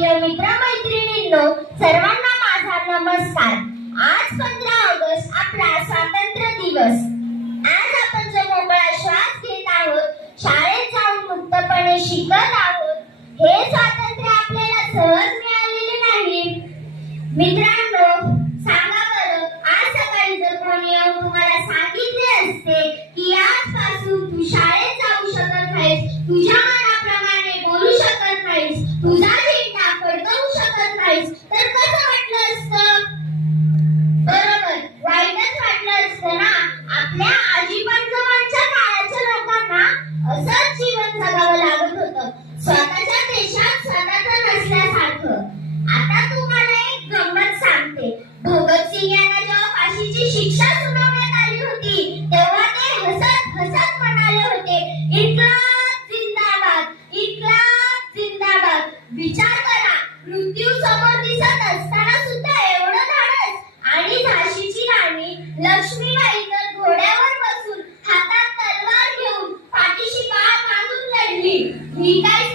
प्रिय मित्रमैत्रिणींनो, सर्वांना माझा नमस्कार। आज 15 ऑगस्ट आपला स्वातंत्र्य दिवस। आज आपण जो मोकळा श्वास घेत आहोत, शाळेत जाऊन मुक्तपणे शिकत आहोत, हे स्वातंत्र्य आपल्याला सहज मिळालेले नाही। मित्रांनो, सांगा बरं, आज सकाळी जर कोणी येऊन तुम्हाला सांगितले असते की आजपासून तू शाळेत जाऊ शकत नाहीस, तुझ्या मनाप्रमाणे बोलू शकत नाहीस, तुझा झेंडा फडकवू शकत नाहीस, तर कसं वाटलं असतं? बरोबर, वाईटच वाटलं असतं ना। आपल्या आजी पंजोबांच्या काळाच्या लोकांना असंच जीवन जगावं लागत होतं, स्वतःच्या देशात स्वतःचं नसल्यासारखं। आता तुम्हाला एक गंमत सांगते। भगतसिंग यांना जेव्हा फाशीची शिक्षा सुनावण्यात आली होती, तेव्हा ते हसत हसत म्हणाले होते, इन्क्लाब जिंदाबाद, इन्क्लाब जिंदाबाद। विचार करा, मृत्यू समोर दिसत असताना सुद्धा एवढं धाडस। आणि झाशीची राणी लक्ष्मीबाई तर घोड्यावर बसून हातात तलवार घेऊन पाठीशी बाळ बांधून लढली। ही काय